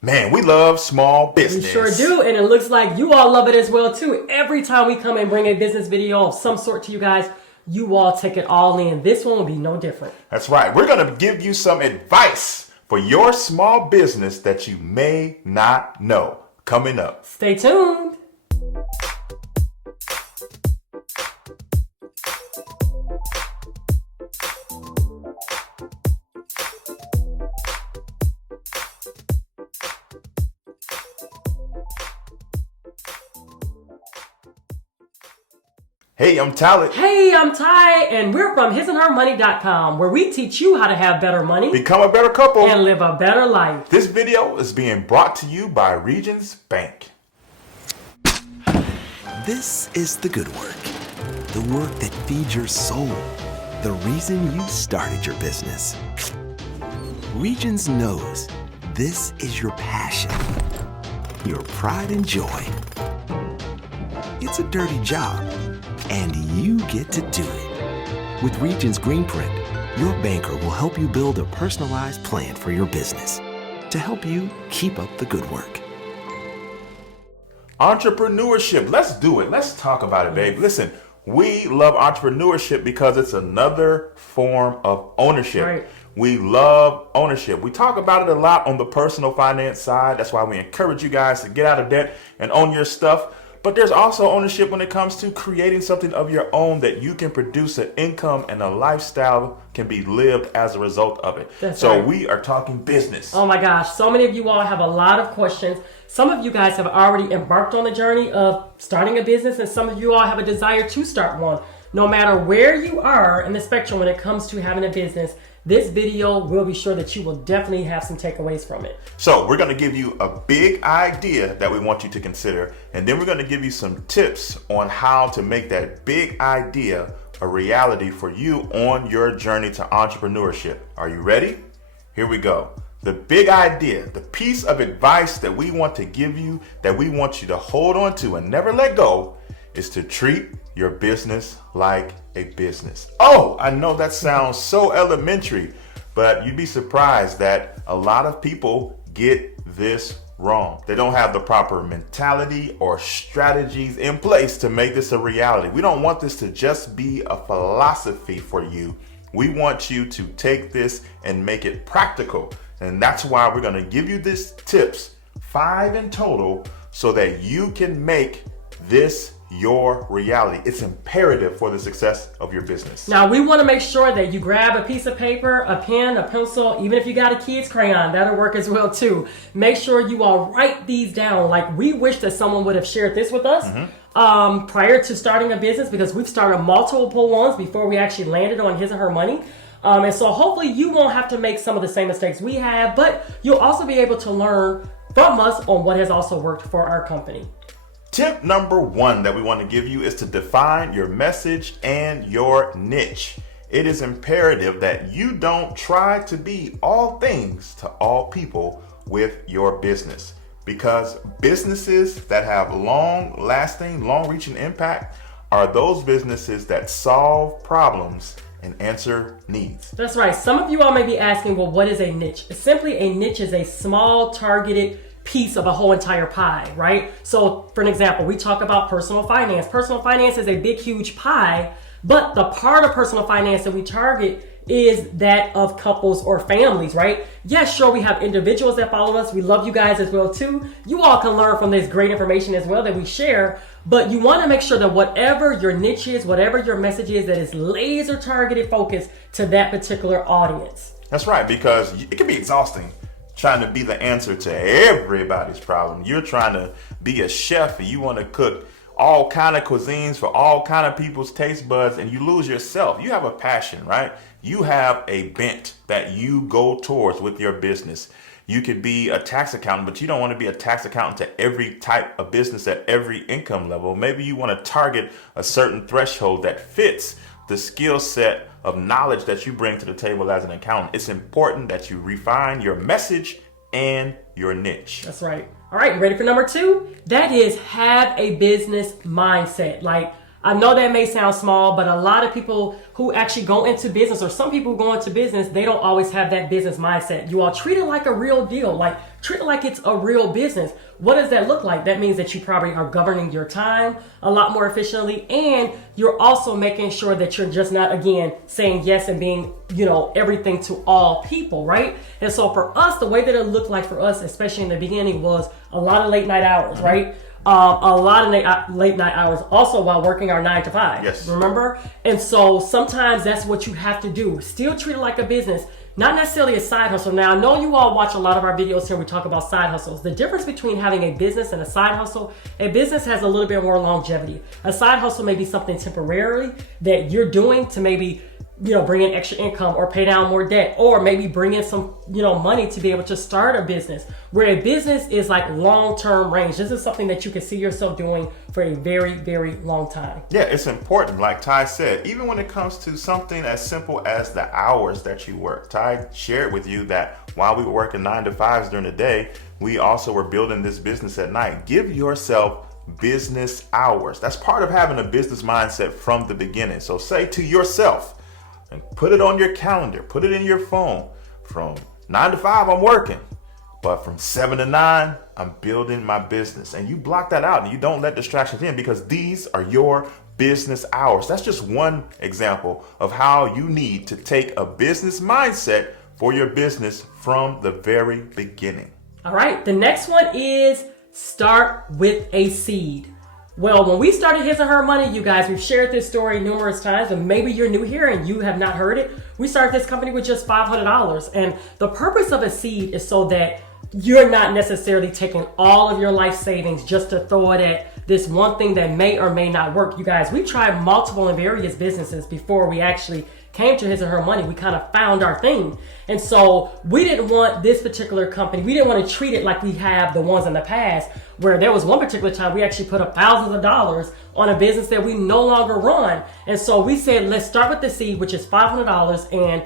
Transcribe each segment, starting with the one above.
Man, we love small We business. sure do, and it looks like you all love it as well too. Every time we come and bring a business video of some sort to you guys, you all take it all in. This one will be no different. That's right. We're going to give you some advice for your small business that you may not know. Coming up. Stay tuned. Hey, I'm Tyler. Hey, I'm Ty, and we're from hisandhermoney.com, where we teach you how to have better money, Become a better couple, and live a better life. This video is being brought to you by Regions Bank. This is the good work. The work that feeds your soul. The reason you started your business. Regions knows this is your passion, your pride and joy. It's a dirty job, and you get to do it. With Regions Green Print, your banker will help you build a personalized plan for your business to help you keep up the good work. Entrepreneurship. Let's do it. Let's talk about it, babe. Listen, we love entrepreneurship because it's another form of ownership. Right. We love ownership. We talk about it a lot on the personal finance side. That's why we encourage you guys to get out of debt and own your stuff. But there's also ownership when it comes to creating something of your own that you can produce an income and a lifestyle can be lived as a result of it. That's so right. we are talking business. Oh my gosh, so many of you all have a lot of questions. Some of you guys have already embarked on the journey of starting a business, and some of you all have a desire to start one. No matter where you are in the spectrum when it comes to having a business, this video will be sure that you will definitely have some takeaways from it. So we're going to give you a big idea that we want you to consider, and then we're going to give you some tips on how to make that big idea a reality for you on your journey to entrepreneurship. Are you ready? Here we go. The big idea, the piece of advice that we want to give you, that we want you to hold on to and never let go, is to treat your business like a business. Oh, I know that sounds so elementary, but you'd be surprised that a lot of people get this wrong. They don't have the proper mentality or strategies in place to make this a reality. We don't want this to just be a philosophy for you. We want you to take this and make it practical. And that's why we're going to give you these tips, 5 in total, so that you can make this your reality. It's imperative for the success of your business. Now, we want to make sure that you grab a piece of paper, a pen, a pencil, even if you got a kid's crayon, that'll work as well too. Make sure you all write these down. Like, we wish that someone would have shared this with us prior to starting a business, because we've started multiple ones before we actually landed on His and Her Money. And so hopefully you won't have to make some of the same mistakes we have, but you'll also be able to learn from us on what has also worked for our company. Tip number 1 that we want to give you is to define your message and your niche. It is imperative that you don't try to be all things to all people with your business, because businesses that have long-lasting, long-reaching impact are those businesses that solve problems and answer needs. That's right. Some of you all may be asking, well, what is a niche? Simply, a niche is a small targeted piece of a whole entire pie, right? So for an example, we talk about personal finance. Personal finance is a big, huge pie, but the part of personal finance that we target is that of couples or families, right? Yes, sure, we have individuals that follow us. We love you guys as well too. You all can learn from this great information as well that we share, but you want to make sure that whatever your niche is, whatever your message is, that is laser targeted focus to that particular audience. That's right, because it can be exhausting trying to be the answer to everybody's problem. You're trying to be a chef and you want to cook all kind of cuisines for all kind of people's taste buds, and you lose yourself. You have a passion, right? You have a bent that you go towards with your business. You could be a tax accountant, but you don't want to be a tax accountant to every type of business at every income level. Maybe you want to target a certain threshold that fits the skill set of knowledge that you bring to the table as an accountant. It's important that you refine your message and your niche. That's right. All right, ready for number 2? That is, have a business mindset. Like, I know that may sound small, but a lot of people who actually go into business, or some people who go into business, they don't always have that business mindset. You all treat it like a real deal. Like, Treat it like it's a real business. What does that look like? That means that you probably are governing your time a lot more efficiently, and you're also making sure that you're just not, again, saying yes and being, everything to all people, right? And so for us, the way that it looked like for us, especially in the beginning, was a lot of late night hours, right? A lot of late night hours also while working our 9 to 5. Yes. Remember? And so sometimes that's what you have to do. Still treat it like a business, not necessarily a side hustle. Now, I know you all watch a lot of our videos here. We talk about side hustles. The difference between having a business and a side hustle, a business has a little bit more longevity. A side hustle may be something temporarily that you're doing to maybe bring in extra income or pay down more debt, or maybe bring in some, money to be able to start a business. Where a business is like long-term range. This is something that you can see yourself doing for a very, very long time. Yeah, it's important. Like Ty said, even when it comes to something as simple as the hours that you work. Ty shared with you that while we were working 9 to 5s during the day, we also were building this business at night. Give yourself business hours. That's part of having a business mindset from the beginning. So say to yourself, and put it on your calendar, put it in your phone. From 9 to 5, I'm working. But from 7 to 9, I'm building my business. And you block that out and you don't let distractions in, because these are your business hours. That's just one example of how you need to take a business mindset for your business from the very beginning. All right, the next one is start with a seed. Well, when we started His and Her Money, you guys, we've shared this story numerous times, but maybe you're new here and you have not heard it. We started this company with just $500. And the purpose of a seed is so that you're not necessarily taking all of your life savings just to throw it at this one thing that may or may not work. You guys, we tried multiple and various businesses before we actually came to His and Her Money. We kind of found our thing. And so we didn't want this particular company, we didn't want to treat it like we have the ones in the past, where there was one particular time we actually put up thousands of dollars on a business that we no longer run. And so we said, let's start with the seed, which is $500. And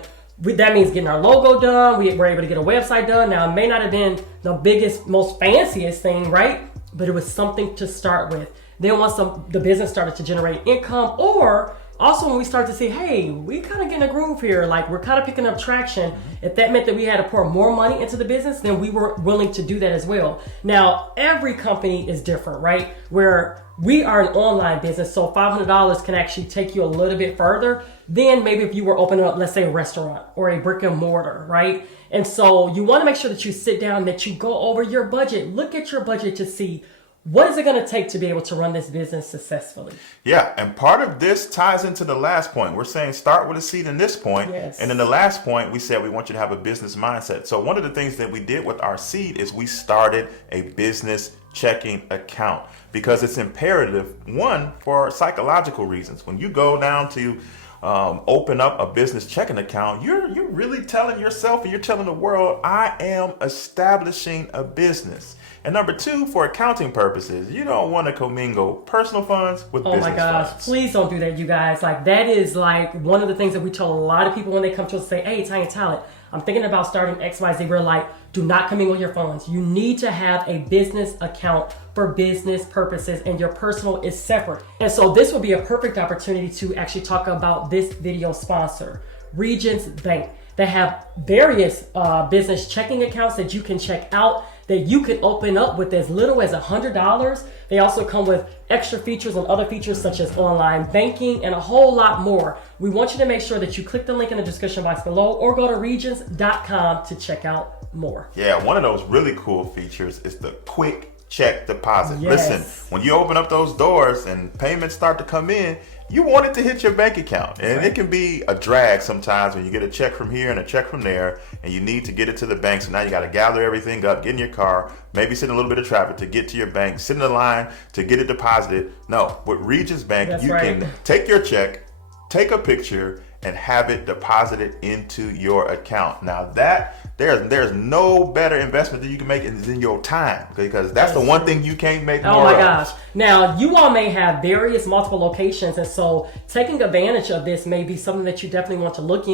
that means getting our logo done. We were able to get a website done. Now, it may not have been the biggest, most fanciest thing, right? But it was something to start with. Then once the business started to generate income, or also when we start to see, hey, we kind of getting a groove here, like we're kind of picking up traction. If that meant that we had to pour more money into the business, then we were willing to do that as well. Now, every company is different, right? Where we are an online business, so $500 can actually take you a little bit further than maybe if you were opening up, let's say, a restaurant or a brick and mortar, right? And so you want to make sure that you sit down, that you go over your budget, look at your budget to see what is it going to take to be able to run this business successfully. Yeah, and part of this ties into the last point. We're saying start with a seed in this point. Yes. And in the last point, we said we want you to have a business mindset. So one of the things that we did with our seed is we started a business checking account, because it's imperative, one, for psychological reasons. When you go down to open up a business checking account, you're really telling yourself and you're telling the world, I am establishing a business. And number two, for accounting purposes, you don't want to commingle personal funds with business funds. Oh my gosh, please don't do that, you guys. Like, that is like one of the things that we tell a lot of people when they come to us and say, hey, Tiny Talent, I'm thinking about starting XYZ. We're like, do not commingle your funds. You need to have a business account for business purposes, and your personal is separate. And so this would be a perfect opportunity to actually talk about this video sponsor, Regions Bank. They have various business checking accounts that you can check out, that you can open up with as little as $100. They also come with extra features and other features such as online banking and a whole lot more. We want you to make sure that you click the link in the description box below or go to regions.com to check out more. Yeah, one of those really cool features is the quick check deposit. Yes. Listen, when you open up those doors and payments start to come in, you want it to hit your bank account. And right. It can be a drag sometimes when you get a check from here and a check from there, and you need to get it to the bank. So now you got to gather everything up, get in your car, maybe sit in a little bit of traffic to get to your bank, sit in the line to get it deposited. No, with Regions Bank, That's you right. can take your check, take a picture, and have it deposited into your account. Now that there's no better investment that you can make than your time, because that's the one thing you can't make more of. Oh my gosh. Now, you all may have various multiple locations, and so taking advantage of this may be something that you definitely want to look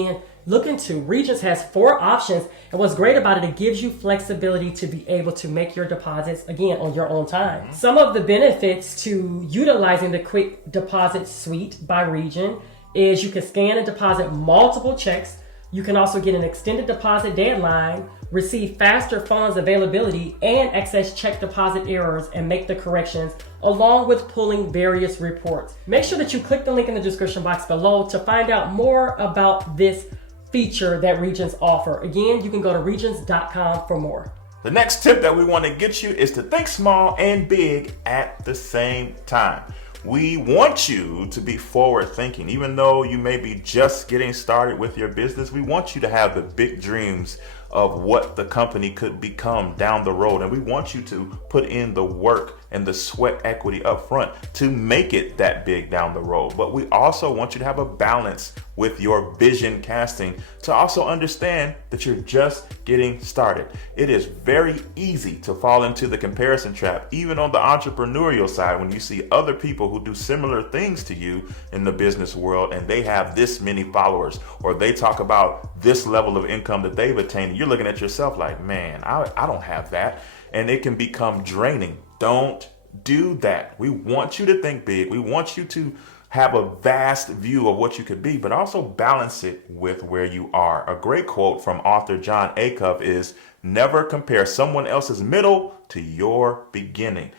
into. Regions has 4 options, and what's great about it gives you flexibility to be able to make your deposits, again, on your own time. Mm-hmm. Some of the benefits to utilizing the quick deposit suite by Region is you can scan and deposit multiple checks. You can also get an extended deposit deadline receive faster funds availability, and access check deposit errors and make the corrections, along with pulling various reports. Make sure that you click the link in the description box below to find out more about this feature that Regions offer. Again, you can go to regions.com for more. The next tip that we want to get you is to think small and big at the same time. We want you to be forward thinking. Even though you may be just getting started with your business, we want you to have the big dreams of what the company could become down the road. And we want you to put in the work and the sweat equity up front to make it that big down the road. But we also want you to have a balance with your vision casting to also understand that you're just getting started. It is very easy to fall into the comparison trap, even on the entrepreneurial side, when you see other people who do similar things to you in the business world and they have this many followers, or they talk about this level of income that they've attained. You're looking at yourself like, man, I don't have that. And it can become draining. Don't do that. We want you to think big. We want you to have a vast view of what you could be, but also balance it with where you are. A great quote from author John Acuff is, never compare someone else's middle to your beginning.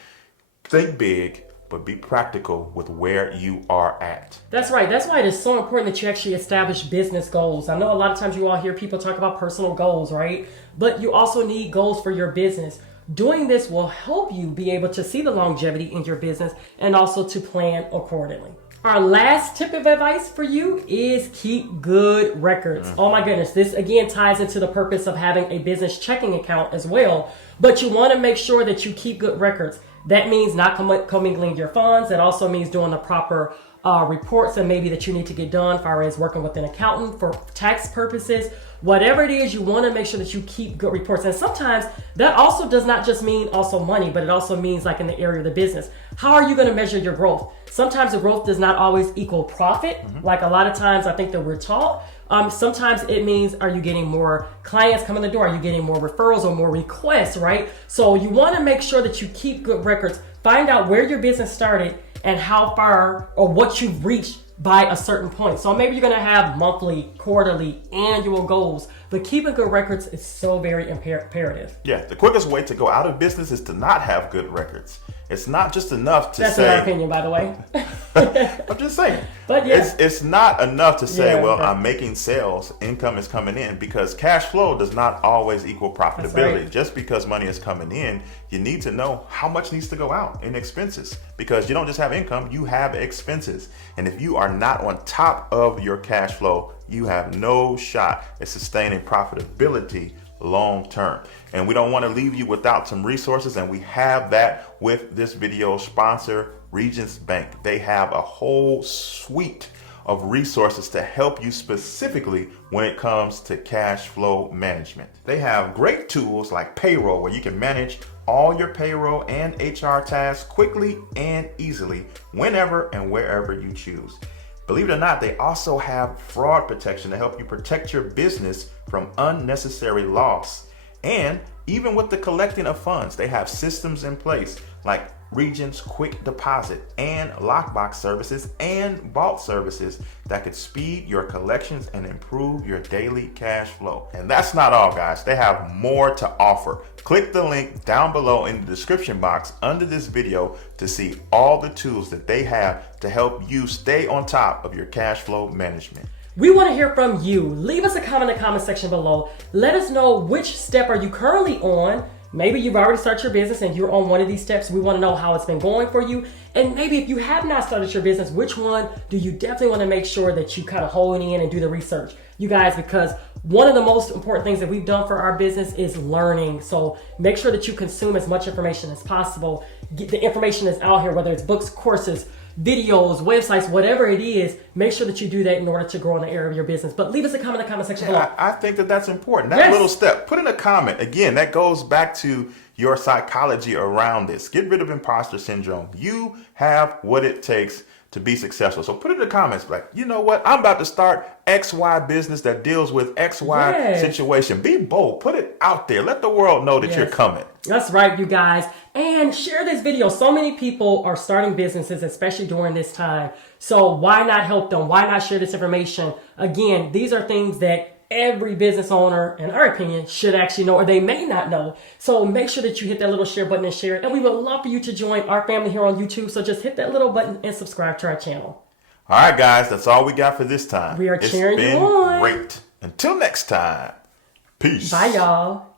Think big, but be practical with where you are at. That's right. That's why it is so important that you actually establish business goals. I know a lot of times you all hear people talk about personal goals, right? But you also need goals for your business. Doing this will help you be able to see the longevity in your business and also to plan accordingly. Our last tip of advice for you is keep good records. Oh my goodness, this again ties into the purpose of having a business checking account as well. But you want to make sure that you keep good records. That means not commingling your funds. It also means doing the proper reports and maybe that you need to get done as far as working with an accountant for tax purposes. Whatever it is, you want to make sure that you keep good reports. And sometimes that also does not just mean also money, but it also means like in the area of the business. How are you going to measure your growth? Sometimes the growth does not always equal profit. Like a lot of times I think that we're taught. Sometimes it means, are you getting more clients coming in the door? Are you getting more referrals or more requests, right? So you want to make sure that you keep good records. Find out where your business started and how far or what you've reached by a certain point. So maybe you're going to have monthly, quarterly, annual goals, but keeping good records is so very imperative. Yeah, the quickest way to go out of business is to not have good records. It's not just enough to That's say. That's my opinion, by the way. I'm just saying. But yeah. It's not enough to say, Yeah, well, but I'm making sales, income is coming in, because cash flow does not always equal profitability. Right. Just because money is coming in, you need to know how much needs to go out in expenses, because you don't just have income, you have expenses. And if you are not on top of your cash flow, you have no shot at sustaining profitability long term. And we don't want to leave you without some resources, and we have that with this video sponsor, Regions Bank. They have a whole suite of resources to help you specifically when it comes to cash flow management. They have great tools like payroll, where you can manage all your payroll and HR tasks quickly and easily whenever and wherever you choose. Believe it or not, they also have fraud protection to help you protect your business from unnecessary loss. And even with the collecting of funds, they have systems in place like Regions Quick Deposit and Lockbox services and Vault services that could speed your collections and improve your daily cash flow. And that's not all, guys. They have more to offer. Click the link down below in the description box under this video to see all the tools that they have to help you stay on top of your cash flow management. We want to hear from you. Leave us a comment in the comment section below. Let us know which step are you currently on. Maybe you've already started your business and you're on one of these steps. We want to know how it's been going for you. And maybe if you have not started your business, which one do you definitely want to make sure that you kind of hold in and do the research? You guys, because one of the most important things that we've done for our business is learning. So make sure that you consume as much information as possible. The information is out here, whether it's books, courses, videos, websites, whatever it is. Make sure that you do that in order to grow in the area of your business. But leave us a comment in the comment section below. I think that that's important. That little step, put in a comment. Again, that goes back to your psychology around this. Get rid of imposter syndrome. You have what it takes to be successful. So put it in the comments like, you know what? I'm about to start XY business that deals with XY situation. Be bold. Put it out there. Let the world know that you're coming. That's right, you guys. And share this video. So many people are starting businesses, especially during this time. So why not help them? Why not share this information? Again, these are things that every business owner, in our opinion, should actually know, or they may not know. So make sure that you hit that little share button and share it. And we would love for you to join our family here on YouTube. So just hit that little button and subscribe to our channel. All right, guys, that's all we got for this time. We are cheering you on. It's been great. Until next time, peace. Bye, y'all.